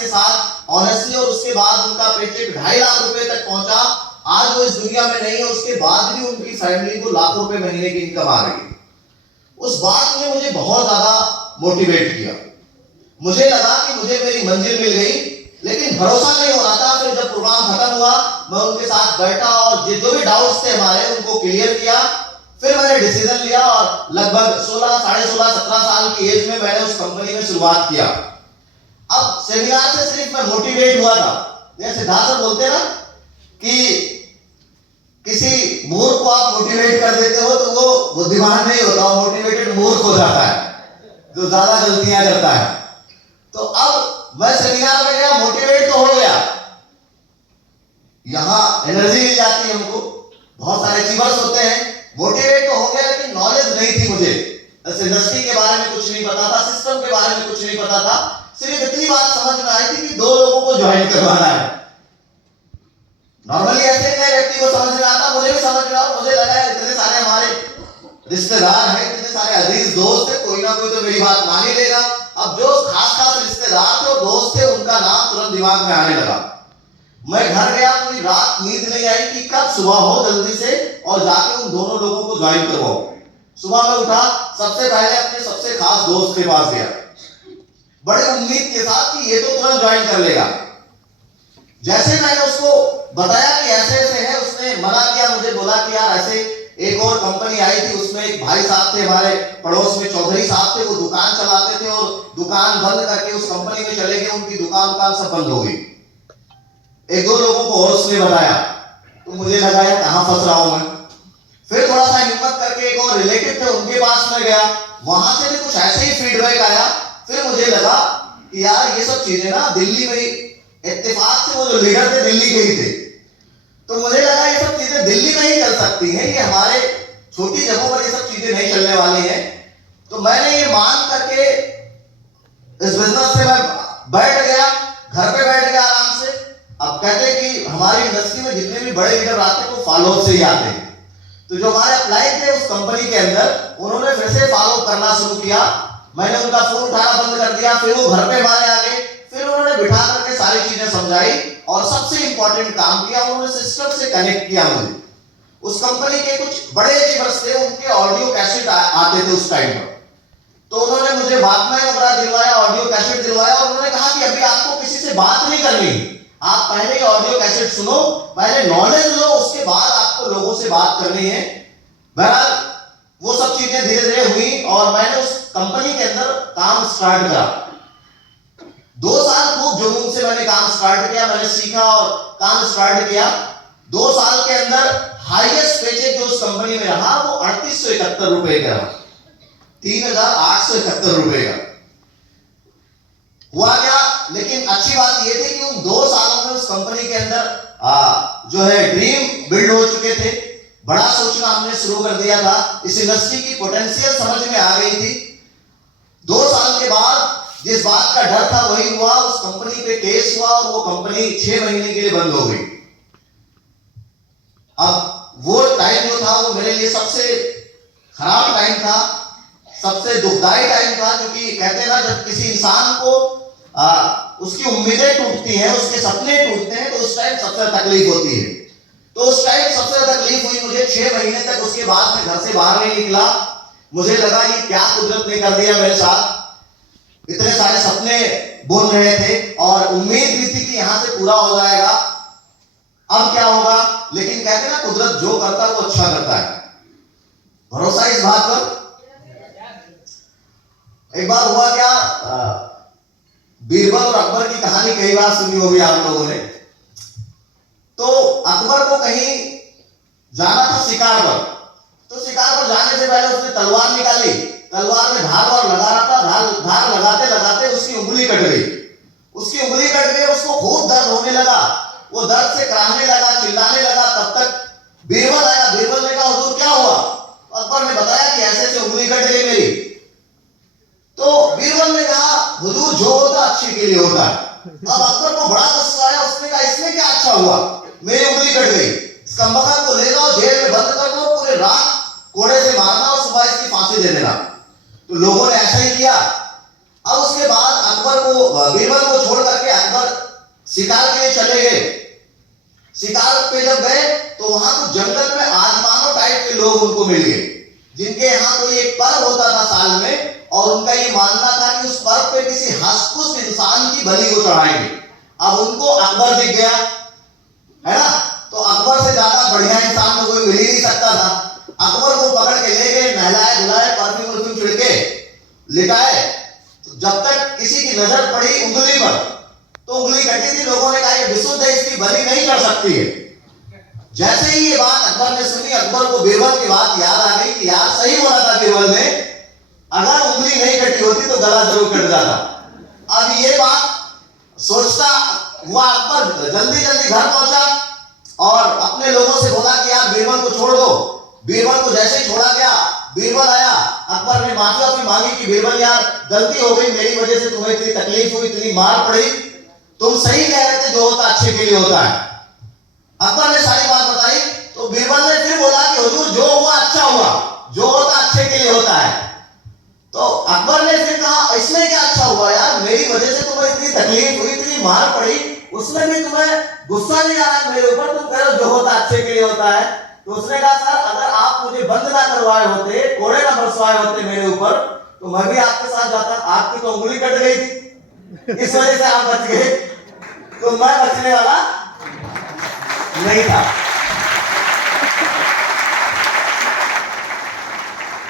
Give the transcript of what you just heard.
के साथ ऑनेस्टली, और उसके बाद उनका पेचेक 2.5 लाख रुपए तक पहुंचा। आज वो इस दुनिया में नहीं है, उसके बाद भी उनकी फैमिली को लाखों रुपए महीने की इनकम आ रही है। उस बात ने मुझे बहुत ज्यादा मोटिवेट किया। मुझे लगा कि मुझे मेरी मंजिल मिल गई, लेकिन भरोसा नहीं हो रहा था। फिर जब प्रोग्राम खत्म हुआ, मैं उनके साथ बैठा और जो भी डाउट्स थे हमारे उनको क्लियर किया। फिर मैंने डिसीजन लिया और लगभग 16, साढ़े 16, 17 साल की एज में मैंने उस कंपनी में शुरुआत किया। अब सेमिनार से सिर्फ मैं मोटिवेट हुआ था। जैसे सिद्धार्थ सर बोलते हैं ना कि किसी मूर्ख को आप मोटिवेट कर देते हो तो वो बुद्धिमान नहीं होता, वो मोटिवेटेड मूर्ख हो जाता है जो ज्यादा गलतियां करता है। तो अब मैं सेमिनार में गया, मोटिवेट तो हो गया, यहां एनर्जी मिल जाती है हमको, बहुत सारे अचीवर्स होते हैं, मोटिवेट तो हो गया, लेकिन नॉलेज नहीं थी मुझे। इंडस्ट्री के बारे में कुछ नहीं पता था, सिस्टम के बारे में कुछ नहीं पता था। सिर्फ इतनी बात समझ में आई थी कि 2 लोगों को ज्वाइन करवाना है। नॉर्मली ऐसे नए व्यक्ति को समझ में आता, मुझे भी समझ में आया। मुझे लगा इतने सारे हमारे रिश्तेदार हैं, इतने सारे अजीज दोस्त हैं, कोई ना कोई तो मेरी बात मान ही लेगा। अब जो खास रिश्तेदार थे और दोस्त थे, उनका नाम तुरंत दिमाग में आने लगा। मैं घर गया, पूरी रात नींद नहीं आई कि कब सुबह हो जल्दी से और जाके उन दोनों लोगों को ज्वाइन करवाओ। सुबह में उठा, सबसे पहले अपने सबसे खास दोस्त के पास गया, बड़े उम्मीद के साथ कि ये तो तुरंत ज्वाइन कर लेगा। जैसे मैंने उसको बताया कि ऐसे ऐसे है, उसने मना किया। मुझे बोला कि यार ऐसे एक और कंपनी आई थी, उसमें एक भाई साहब थे हमारे पड़ोस में, चौधरी साहब थे, वो दुकान चलाते थे और दुकान बंद करके उस कंपनी में चले गए। उनकी दुकान सब बंद हो गई। 1-2 लोगों को और उसने बताया, तो मुझे लगा यार कहां फंस रहा हूं मैं। फिर थोड़ा सा हिम्मत करके एक और रिलेटिव थे, उनके पास में गया, वहां से भी कुछ ऐसे ही फीडबैक आया। फिर मुझे लगा कि यार ये सब चीजें ना दिल्ली में ही, इत्तेफाक से वो जो लीडर थे दिल्ली के ही थे, तो मुझे लगा ये सब चीजें दिल्ली में ही चल सकती हैं, ये हमारे छोटी जगहों पर ये सब चीजें नहीं चलने वाली हैं। तो मैंने ये मान करके इस बिजनेस से मैं बैठ गया, घर पे बैठ गया आराम से। अब कहते हैं कि हमारी इंडस्ट्री में जितने भी बड़े लीडर आते हैं वो फॉलोअप से ही आते हैं। तो जो हमारे अप्लाई थे उस कंपनी के अंदर, उन्होंने फिर से फॉलो करना शुरू किया। मैंने उनका फोन उठाना बंद कर दिया, फिर वो घर पे हमारे आ गए। फिर उन्होंने बिठा करके सारी चीजें समझाई और सबसे इंपॉर्टेंट काम किया, उन्होंने सिस्टम से कनेक्ट किया मुझे। उस कंपनी के कुछ बड़े अचीवर्स थे, उनके ऑडियो कैसेट आते थे उस टाइम पर, तो उन्होंने मुझे वॉकमैन वगैरह दिलवाया, ऑडियो कैसेट दिलवाया और उन्होंने कहा कि अभी आपको किसी से बात नहीं करनी, आप पहले ही ऑडियो कैसेट सुनो, पहले नॉलेज लो, उसके बाद आपको लोगों से बात करनी है। बहरहाल वो सब चीजें धीरे धीरे हुई और मैंने उस कंपनी के अंदर काम स्टार्ट करा। 2 साल खूब जुनून से मैंने काम स्टार्ट किया, मैंने सीखा और काम स्टार्ट किया। 2 साल के अंदर हाईएस्ट पेचेक जो उस कंपनी में रहा वो 3871 रुपए का रहा, 3871 रुपए का हुआ क्या। लेकिन अच्छी बात यह थी कि उन 2 सालों में उस कंपनी के अंदर जो है ड्रीम बिल्ड हो चुके थे। बड़ा सोचना हमने शुरू कर दिया था, इस इंडस्ट्री की पोटेंशियल समझ में आ गई थी। 2 साल के बाद जिस बात का डर था वही हुआ, उस कंपनी पे केस हुआ और वो कंपनी 6 महीने के लिए बंद हो गई। अब वो टाइम जो था वो मेरे लिए सबसे खराब टाइम था, सबसे दुखदाई टाइम था, क्योंकि कहते हैं ना जब किसी इंसान को उसकी उम्मीदें टूटती हैं, उसके सपने टूटते हैं, तो उस टाइम सबसे तकलीफ होती है। तो उस टाइम सबसे तकलीफ हुई मुझे 6 महीने तक। उसके बाद मैं घर से बाहर नहीं निकला। मुझे लगा ये क्या कुदरत ने कर दिया मेरे साथ, इतने सारे सपने बुन रहे थे और उम्मीद भी थी कि यहां से पूरा हो जाएगा, अब क्या होगा। लेकिन कहते हैं ना कुदरत जो करता है वो अच्छा करता है, भरोसा इस बात पर। एक बार हुआ क्या, बीरबल और अकबर की कहानी कई बार सुनी होगी आप लोगों ने। तो अकबर को कहीं जाना था शिकार पर, तो शिकार पर जाने से पहले उसने तलवार निकाली, तलवार में धार और लगा रहा था, धार लगाते लगाते उसकी उंगली कट गई। उसकी उंगली कट गई, उसको खूब दर्द होने लगा, वो दर्द से कराहने लगा, चिल्लाने लगा। तब तक बीरबल आया। बीरबल ने कहा हुजूर क्या हुआ। अकबर ने बताया कि ऐसे ऐसे उंगली कट गई मेरी। तो बीरबल ने कहा हुजूर जो होता अच्छे के लिए होता है। अब अकबर को बड़ा गुस्सा आया, उसने कहा इसमें क्या अच्छा हुआ, मेरी उंगली कट गई, इस कमबख्त को ले जाओ जेल में बंद कर दो, पूरे रात कोड़े से मारना और सुबह इसकी फांसी दे देना। तो लोगों ने ऐसा ही किया। अब उसके बाद अकबर को, बीरबल को छोड़ करके अकबर शिकार के लिए चले गए। शिकार पे जब गए तो वहां तो जंगल में आजमानो टाइप के लोग उनको मिल गए, जिनके यहाँ कोई एक पर्व होता था साल में, और उनका ये मानना था कि उस पर्व पे किसी हंसपुस इंसान की बलि को चढ़ाएंगे। अब उनको अकबर दिख गया, है ना, तो अकबर से ज्यादा बढ़िया इंसान तो कोई मिल ही नहीं सकता था। अकबर को पकड़ के ले गए, नहलाए धुलाए, परफ्यूम वर्फ्यूम छिड़के, लिटाए। तो जब तक किसी की नजर पड़ी उंगली पर, तो उंगली कटी थी। लोगों ने कहा ये विशुद्ध है, इसकी बलि नहीं चढ़ सकती है। जैसे ही ये बात अकबर ने सुनी, अकबर को बीरबल की बात याद आ गई कि यार सही बोला था बीरबल ने, अगर उंगली नहीं कटी होती तो गला जरूर कट जाता। अब ये बात सोचता हुआ अकबर जल्दी जल्दी घर पहुंचा और अपने लोगों से बोला कि यार बीरबल को छोड़ दो। बीरबल को जैसे ही छोड़ा गया, बीरबल आया, अकबर ने माफी मांगी कि बीरबल यार गलती हो गई, मेरी वजह से तुम्हें इतनी तकलीफ हुई, इतनी मार पड़ी, तुम सही कह रहे थे, जो होता अच्छे के लिए होता है। अकबर ने सारी बात बताई तो बीरबल ने फिर बोला कि हुजूर जो हुआ अच्छा हुआ, जो होता अच्छे के लिए होता है। तो अकबर ने फिर कहा इसमें क्या अच्छा हुआ यार, मेरी वजह से तुम्हें इतनी तकलीफ हुई, इतनी मार पड़ी, उसमें भी तुम्हें गुस्सा नहीं आ रहा है मेरे ऊपर, तुम कह रहे हो जो होता अच्छे के लिए होता है। तो उसने कहा सर अगर आप मुझे बंद ना करवाए होते, कोड़े ना बरसवाए होते मेरे ऊपर, तो मैं भी आपके साथ जाता। आपकी तो उंगली कट गई थी, इस वजह से आप बच गए, तो मैं बचने वाला नहीं था।